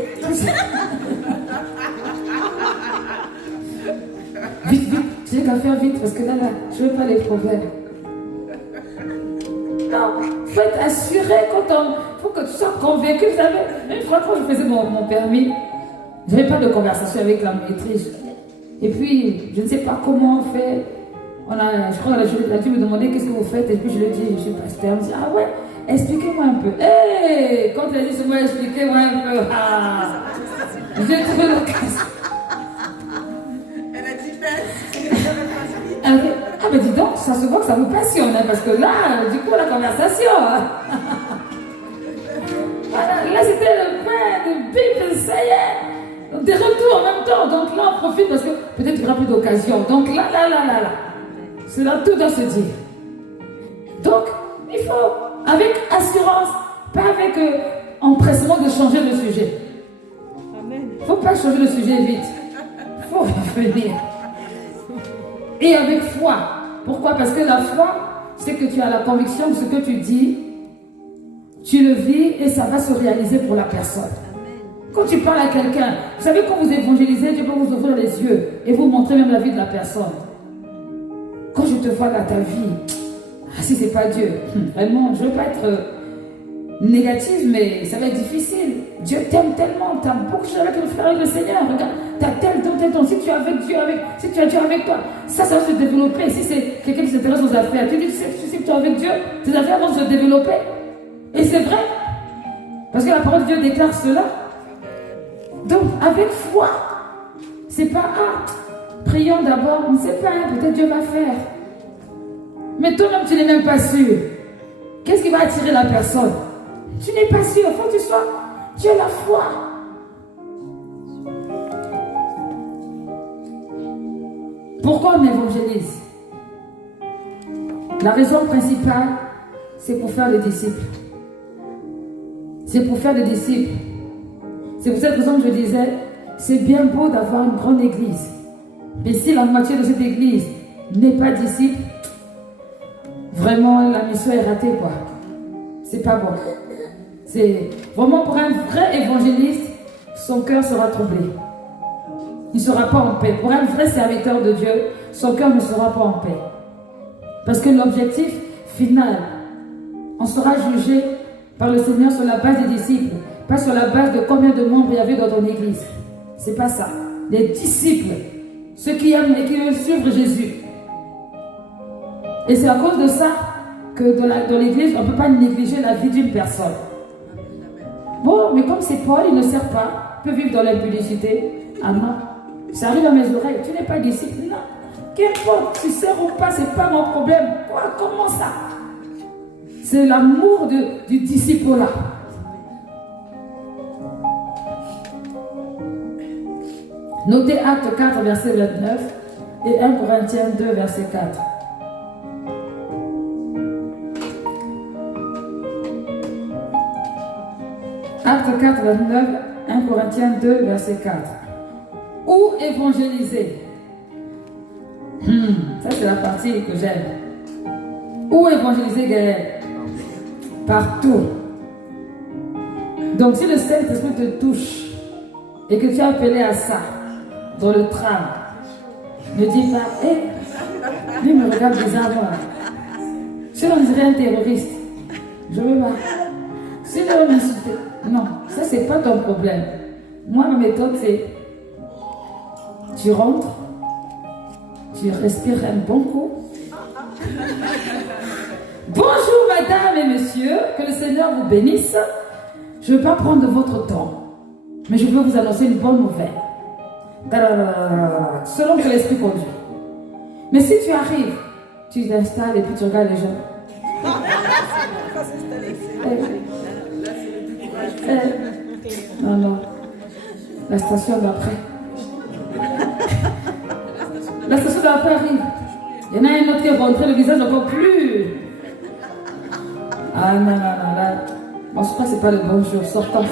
J'ai qu'à faire vite parce que là, je veux pas les problèmes. Non, il faut être assuré quand on... Il faut que tu sois convaincu. Vous savez, une fois quand je faisais mon permis, je n'avais pas de conversation avec la maîtrise. Et puis, je ne sais pas comment on fait. Je crois que la dû me demander qu'est-ce que vous faites. Et puis je lui ai dit, je suis pasteur. Elle me dit, ah ouais, expliquez-moi un peu. Hey, quand elle a dit, c'est moi, expliquez-moi un peu. Ah, j'ai trouvé l'occasion. Elle a dit faites. Elle a dit, ah mais dis donc, ça se voit que ça vous passionne, hein, parce que là, du coup, la conversation. Hein. Voilà, là c'était le pain, le Bible, ça y est. Des retours en même temps. Donc là, on profite parce que peut-être il n'y aura plus d'occasion. Donc là. C'est là, tout doit se dire. Donc, il faut, avec assurance, pas avec empressement de changer le sujet. Il ne faut pas changer le sujet vite. Il faut revenir. Et avec foi. Pourquoi? Parce que la foi, c'est que tu as la conviction que ce que tu dis, tu le vis et ça va se réaliser pour la personne. Quand tu parles à quelqu'un, vous savez, quand vous évangélisez, Dieu peut vous ouvrir les yeux et vous montrer même la vie de la personne. Quand je te vois dans ta vie, si c'est pas Dieu, vraiment, je ne veux pas être négative, mais ça va être difficile. Dieu t'aime tellement, tu as beaucoup de choses avec le Seigneur. Regarde, tu as tel don. Si tu as avec Dieu, si tu as Dieu avec toi, ça va se développer. Si c'est quelqu'un qui s'intéresse aux affaires, tu dis, tu sais que tu es avec Dieu, tes affaires vont se développer. Et c'est vrai, parce que la parole de Dieu déclare cela. Donc, avec foi, c'est pas prions d'abord, on ne sait pas, peut-être Dieu va faire. Mais toi-même, tu n'es même pas sûr. Qu'est-ce qui va attirer la personne? Tu n'es pas sûr, il faut que tu as la foi. Pourquoi on évangélise? La raison principale, c'est pour faire des disciples. C'est pour faire des disciples. C'est pour cette raison que je disais, c'est bien beau d'avoir une grande église. Mais si la moitié de cette église n'est pas disciple, vraiment la mission est ratée, quoi. C'est pas bon. C'est vraiment pour un vrai évangéliste, son cœur sera troublé. Il ne sera pas en paix. Pour un vrai serviteur de Dieu, son cœur ne sera pas en paix. Parce que l'objectif final, on sera jugé par le Seigneur sur la base des disciples, pas sur la base de combien de membres il y avait dans ton église. C'est pas ça. Les disciples, ceux qui aiment et qui veulent suivre Jésus. Et c'est à cause de ça que dans l'église, on ne peut pas négliger la vie d'une personne. Bon, mais comme c'est Paul, il ne sert pas, il peut vivre dans l'impudicité. Ah non, ça arrive à mes oreilles. Tu n'es pas disciple, non. Qu'importe, tu sers ou pas, c'est pas mon problème. Quoi, comment ça? C'est l'amour du disciple-là. Notez Acte 4, verset 29 et 1 Corinthiens 2, verset 4. Acte 4, 29, 1 Corinthiens 2, verset 4. Où évangéliser? Ça, c'est la partie que j'aime. Où évangéliser, Gaël? Partout. Donc, si le Saint-Esprit te touche et que tu es appelé à ça, dans le tram, ne dis pas, hé, lui me regarde bizarrement. Si on dirait un terroriste, je veux pas. Si l'on m'insulter, non, ça c'est pas ton problème. Moi, ma méthode c'est, tu rentres, tu respires un bon coup. Bonjour madame et monsieur, que le Seigneur vous bénisse. Je ne veux pas prendre de votre temps, mais je veux vous annoncer une bonne nouvelle. Selon que l'esprit conduit. Mais si tu arrives, tu t'installes et puis tu regardes les gens. Non. La station d'après. La station d'après arrive. Il y en a un autre qui est rentré, le visage encore plus. Ah non. Là. Bon, je crois que c'est pas le bon jour. Sortons.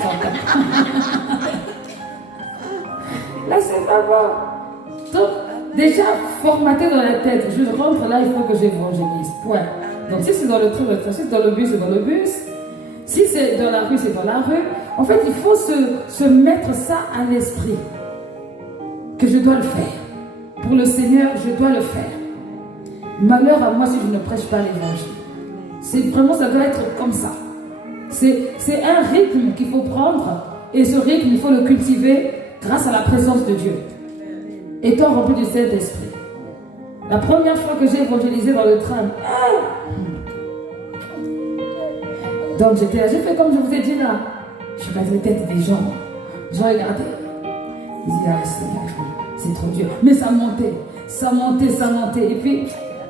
Là, c'est pas bon. Donc, déjà formaté dans la tête. Je rentre là, il faut que j'évangélise. Point. Donc, si c'est dans le train, si c'est dans le bus, c'est dans le bus. Si c'est dans la rue, c'est dans la rue. En fait, il faut se mettre ça à l'esprit. Que je dois le faire. pour le Seigneur, je dois le faire. Malheur à moi si je ne prêche pas l'évangile. C'est vraiment, ça doit être comme ça. C'est un rythme qu'il faut prendre et ce rythme, il faut le cultiver grâce à la présence de Dieu. Étant rempli du Saint-Esprit. La première fois que j'ai évangélisé dans le tram, donc j'étais là, j'ai fait comme je vous ai dit là. Je regardais les têtes des gens. Je regardais. Je disais, ah Seigneur, c'est trop dur. Mais ça montait, ça montait, ça montait. Et puis,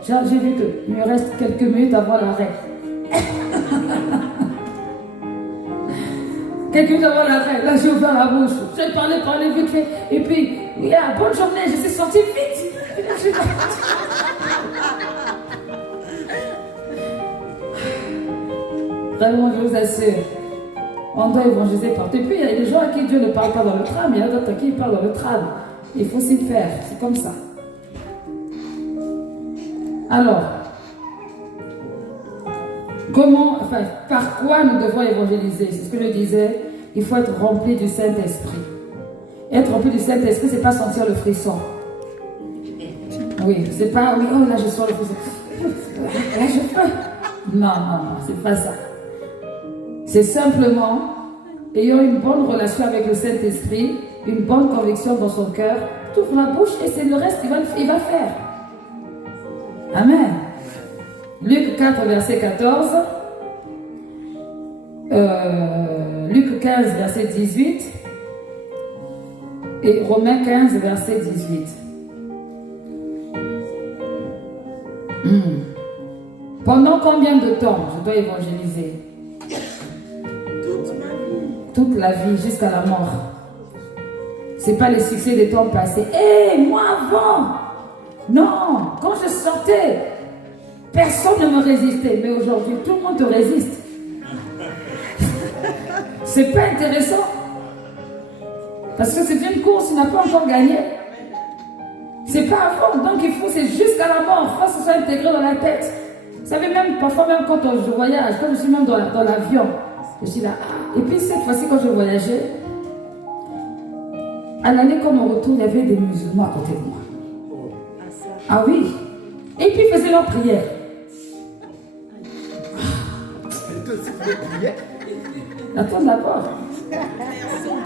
j'ai vu qu'il me reste quelques minutes avant l'arrêt. Quelques minutes avant l'arrêt, là j'ai ouvert la bouche. J'ai parlé vite fait. Et puis, bonne journée, je suis sortie vite. Vraiment, je vous assure, on doit évangéliser partout. Et puis, il y a des gens à qui Dieu ne parle pas dans le tram, il y a d'autres à qui il parle dans le tram. Il faut s'y faire, c'est comme ça. Alors, par quoi nous devons évangéliser? C'est ce que je disais, il faut être rempli du Saint-Esprit. Être rempli du Saint-Esprit, c'est pas sentir le frisson. Oui, c'est pas, oui, oh là je sens le frisson. Là je peux. Non, c'est pas ça. C'est simplement ayant une bonne relation avec le Saint-Esprit, une bonne conviction dans son cœur, tu ouvres la bouche et c'est le reste qu'il va faire. Amen. Luc 4, verset 14. Luc 15, verset 18. Et Romains 15, verset 18. Pendant combien de temps je dois évangéliser? Toute la vie, jusqu'à la mort. C'est pas les succès des temps passés. Moi avant, non, quand je sortais, personne ne me résistait. Mais aujourd'hui, tout le monde te résiste. C'est pas intéressant. Parce que c'est une course, tu n'as pas encore gagné. C'est pas avant, donc il faut, c'est jusqu'à la mort. Il faut que ce soit intégré dans la tête. Vous savez, même parfois, même quand je voyage, quand je suis même dans l'avion, je suis là. Et puis cette fois-ci, quand je voyageais, à l'aller comme au retour, il y avait des musulmans à côté de moi. Ah oui. Et puis ils faisaient leur prière. Attends d'abord.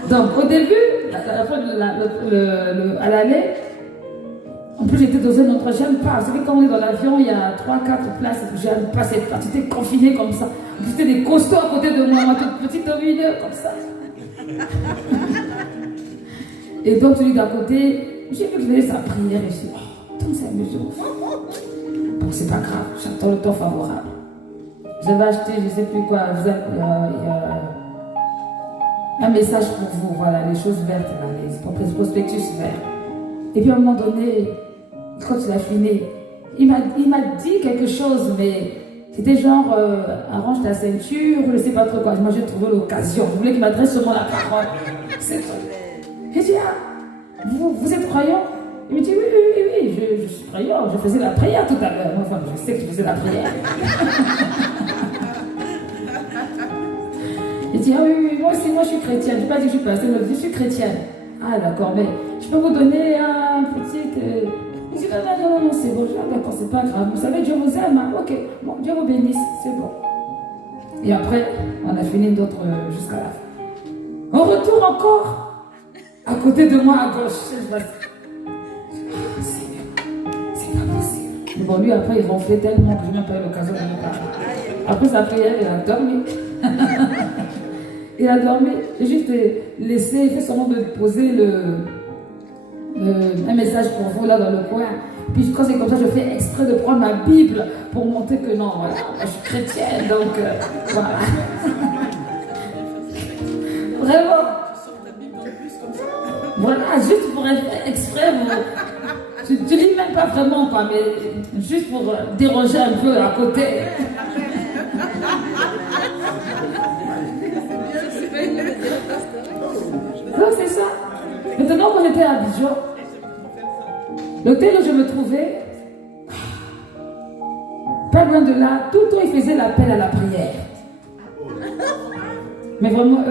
Donc au début, à l'aller, en plus j'étais dans un autre, j'aime pas. Vous savez, quand on est dans l'avion, il y a 3-4 places, j'aime pas cette place, j'étais confinée comme ça. C'était des costauds à côté de moi, toute petite au milieu, comme ça. Et donc celui d'à côté, j'ai vu qu'il faisait sa prière et je suis dit, oh, c'est amusant. Bon, c'est pas grave, j'attends le temps favorable. J'avais acheté, je sais plus quoi, il y a un message pour vous, voilà, les choses vertes, là, les prospectus verts. Et puis à un moment donné, quand il a fini, il m'a dit quelque chose, mais c'était genre, arrange ta ceinture, je ne sais pas trop quoi. Moi j'ai trouvé l'occasion, je voulais qu'il m'adresse seulement la parole. C'est tout. J'ai dit, vous êtes croyant? Il me dit, oui, je suis croyant, je faisais la prière tout à l'heure. Enfin, je sais que je faisais la prière. Il dit, oui, moi aussi, moi je suis chrétienne. Je n'ai pas dit que je suis pasteur, je suis chrétienne. Ah d'accord, mais je peux vous donner un petit... Il dit, non, c'est bon, d'accord, c'est pas grave. Vous savez, Dieu vous aime, hein? Ok, bon, Dieu vous bénisse, c'est bon. Et après, on a fini d'autres jusqu'à la fin. On retourne encore. À côté de moi, à gauche, c'est pas possible. Mais bon, lui, après, il ronflait tellement que je n'ai même pas eu l'occasion de me parler. Après sa prière, il a dormi. Il a dormi. J'ai juste laissé, il fait seulement de poser un message pour vous là dans le coin. Puis quand c'est comme ça, je fais exprès de prendre ma Bible pour montrer que non, voilà, je suis chrétienne, donc voilà. Vraiment. Voilà, juste pour être exprès, tu lis même pas vraiment, quoi, mais juste pour déroger un peu à côté. Donc c'est ça. Maintenant, quand j'étais à Abidjan, l'hôtel où je me trouvais, pas loin de là, tout le temps ils faisaient l'appel à la prière. Mais vraiment,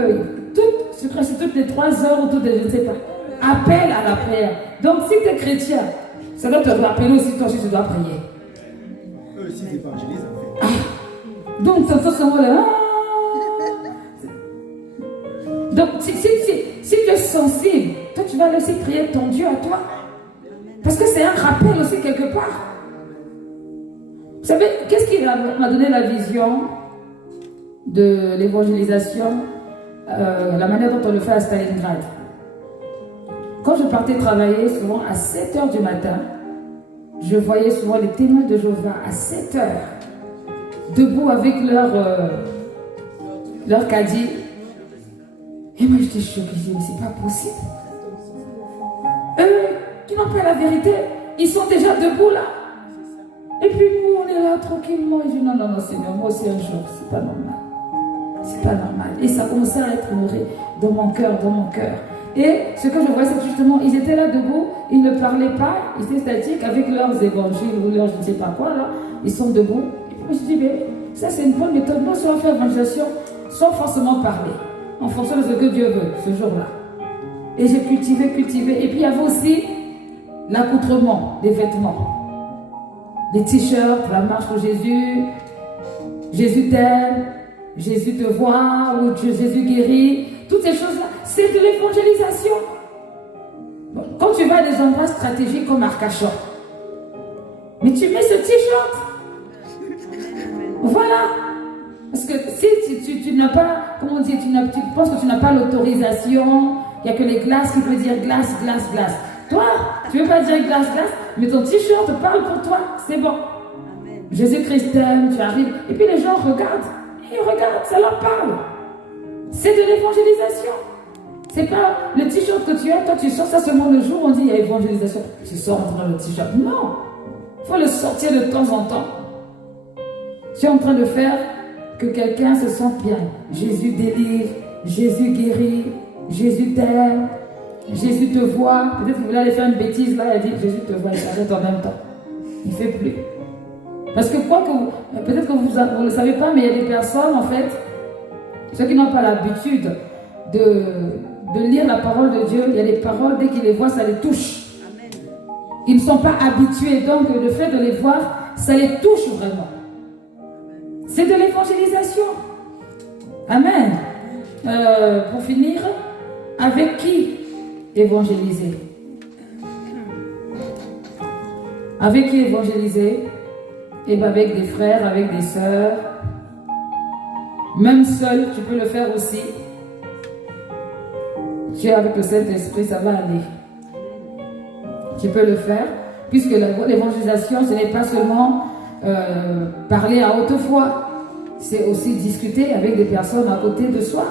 toutes les 3 heures, autour de, je ne sais pas, appel à la prière. Donc si tu es chrétien, Ça doit te rappeler aussi toi si tu dois prier. Eux aussi évangélisent en fait. Donc, ça ce moment-là. Donc, si tu es sensible, toi, tu vas laisser prier ton Dieu à toi. Parce que c'est un rappel aussi quelque part. Vous savez, qu'est-ce qui m'a donné la vision de l'évangélisation, la manière dont on le fait à Stalingrad? Quand je partais travailler, souvent à 7 h du matin, je voyais souvent les témoins de Jéhovah à 7 h, debout avec leur caddie. Et moi, j'étais choquée. Je disais, mais c'est pas possible. Eux, qui n'ont pas la vérité, ils sont déjà debout là. Et puis nous, on est là tranquillement. Et je dis, non, Seigneur, moi aussi un jour, c'est pas normal. C'est pas normal. Et ça commençait à être nourri dans mon cœur. Et ce que je voyais, c'est justement, ils étaient là debout, ils ne parlaient pas, ils étaient statiques avec leurs évangiles ou leurs je ne sais pas quoi, là. Ils sont debout. Et puis je me suis dit, mais ça c'est une bonne méthode. Nous, si on fait l'évangélisation sans forcément parler, en fonction de ce que Dieu veut, ce jour-là. Et j'ai cultivé. Et puis il y avait aussi l'accoutrement, les vêtements. Les t-shirts, la marche pour Jésus, Jésus t'aime, Jésus te voit, ou Jésus guérit. Toutes ces choses-là, c'est de l'évangélisation. Bon, quand tu vas à des endroits stratégiques comme Arcachon, mais tu mets ce t-shirt. Voilà. Parce que si tu n'as pas, comment dire, tu penses que tu n'as pas l'autorisation, il n'y a que les glaces qui peuvent dire glace. Toi, tu ne veux pas dire glace, mais ton t-shirt parle pour toi, c'est bon. Jésus-Christ t'aime, tu arrives. Et puis les gens regardent, ça leur parle. C'est de l'évangélisation. C'est pas le t-shirt que tu as, toi tu sors ça seulement le jour où on dit il y a évangélisation. Tu sors en train de le t-shirt. Non, il faut le sortir de temps en temps. Tu es en train de faire que quelqu'un se sente bien. Jésus délivre, Jésus guérit, Jésus t'aime, Jésus te voit. Peut-être qu'il voulait aller faire une bêtise là, il a dit Jésus te voit, il s'arrête en même temps. Il ne fait plus. Parce que peut-être que vous ne le savez pas, mais il y a des personnes en fait, ceux qui n'ont pas l'habitude de lire la parole de Dieu, il y a des paroles, dès qu'ils les voient, ça les touche. Amen. Ils ne sont pas habitués, donc le fait de les voir, ça les touche vraiment. C'est de l'évangélisation. Amen. Pour finir, avec qui évangéliser? Avec qui évangéliser? Et bien avec des frères, avec des sœurs. Même seul, tu peux le faire aussi. Tu es avec le Saint-Esprit, ça va aller. Tu peux le faire, puisque l'évangélisation, ce n'est pas seulement parler à haute voix, c'est aussi discuter avec des personnes à côté de soi.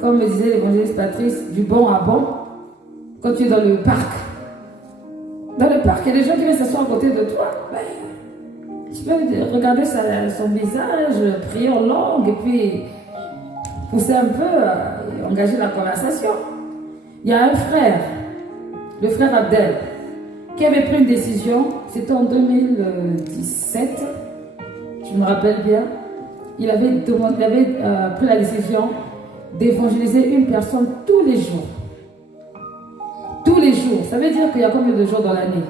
Comme me disait l'évangéliste Patrice, du bon à bon, quand tu es dans le parc. Dans le parc, il y a des gens qui viennent s'asseoir à côté de toi. Ben, tu peux regarder son visage, prier en langue, et puis pousser un peu, engager la conversation. Il y a un frère, le frère Abdel, qui avait pris une décision, c'était en 2017, je me rappelle bien, il avait pris la décision d'évangéliser une personne tous les jours. Tous les jours. Ça veut dire qu'il y a combien de jours dans l'année?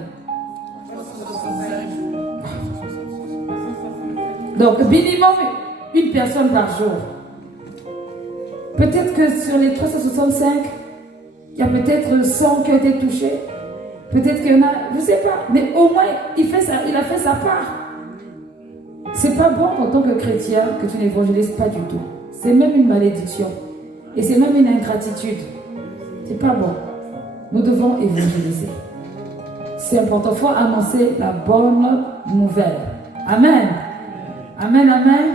Donc, minimum une personne par jour. Peut-être que sur les 365, il y a peut-être 100 qui ont été touchés. Peut-être qu'il y en a, je ne sais pas. Mais au moins, il a fait sa part. C'est pas bon en tant que chrétien que tu n'évangélises pas du tout. C'est même une malédiction. Et c'est même une ingratitude. C'est pas bon. Nous devons évangéliser. C'est important. Il faut annoncer la bonne nouvelle. Amen. Amen, amen.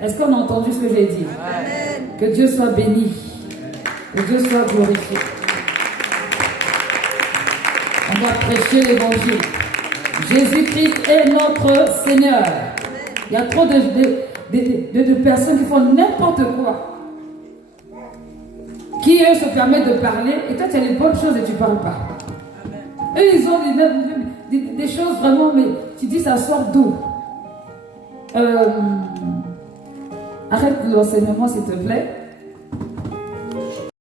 Est-ce qu'on a entendu ce que j'ai dit? Amen. Que Dieu soit béni. Que Dieu soit glorifié. On va prêcher l'évangile. Jésus-Christ est notre Seigneur. Il y a trop de personnes qui font n'importe quoi. Qui, eux, se permettent de parler. Et toi, tu as les bonnes choses et tu ne parles pas. Eux, ils ont des choses vraiment, mais tu dis ça sort d'où? Arrête l'enseignement, s'il te plaît.